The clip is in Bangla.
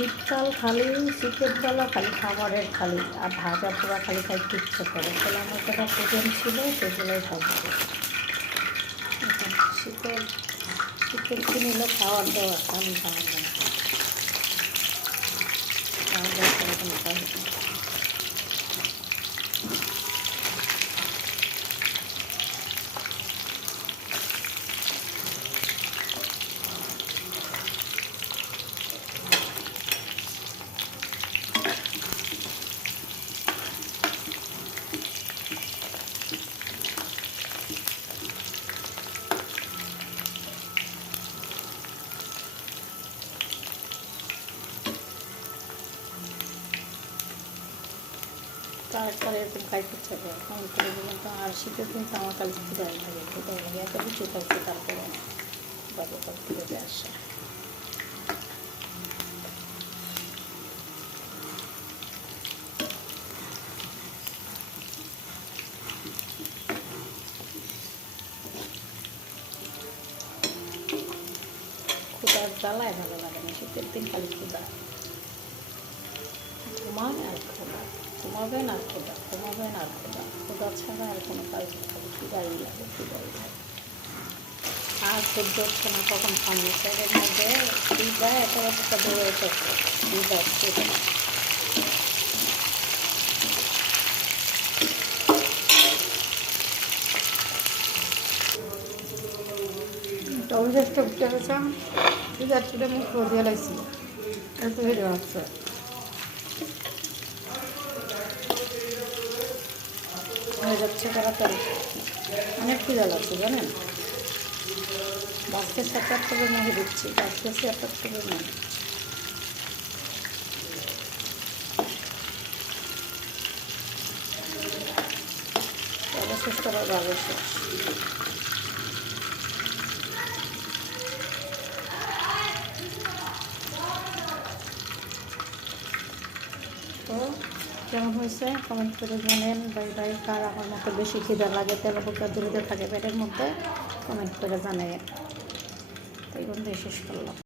শীতকাল খালি শীতের বেলা খালি খাবারের খালি আর ভাজা পোড়া খালি খাইতে ইচ্ছে করে, তাহলে আমার কটা প্রোটিন ছিল সেগুলোই খাবো। শীতের শীতের দিন হলো খাওয়ার দাওয়া, আমি খাওয়ার দাওয়া খাওয়ার দাওয়া করে কোনো কাজ নেই। তারপরে এরকম খাইতে ইচ্ছে করে কম করে বলুন তো। আর শীতের দিন তো আমার কাছে খিদাই লাগে, খিদাই লাগে এত কিছু থাকছে, তারপরে বাবা থেকে আসে। ক্ষুদার জ্বালায় ভালো লাগে না, শীতের দিন খালি ক্ষুদা, ঘুমায় আর ক্ষুদা, ঘুমাবেন আর ক্ষুদা, ঘুমাবেন আর ক্ষুদা, ক্ষুদা ছাড়া আর কোনো কাজ খালি খিদাই লাগে, খিদাই লাগে। আর সহ্য হচ্ছে না কখন খামো, এর মধ্যে খিদা এত একটা দৌড়ে এসেছে, খিদা খিদা। টমেটো উঠে গেছে, খিদার ছুটে মুখ দিয়ে লাগছি, এত হয়ে যাচ্ছে। হয়ে যাচ্ছে তাড়াতাড়ি, অনেক খিদা লাগছে জানেন। বাসকে সেপার করে মুখে দিচ্ছি, বাসকে সেপার করে নেই। শেষ করার ভালো শেষ। তো কেমন হয়েছে কমেন্ট করে জানেন। Bye bye. কার আমার মতো বেশি খিদা লাগে, তেলা পোকা দূরে থাকে পেটের মধ্যে, কমেন্ট করে জানাই। তাই বন্ধু শেষ করলাম।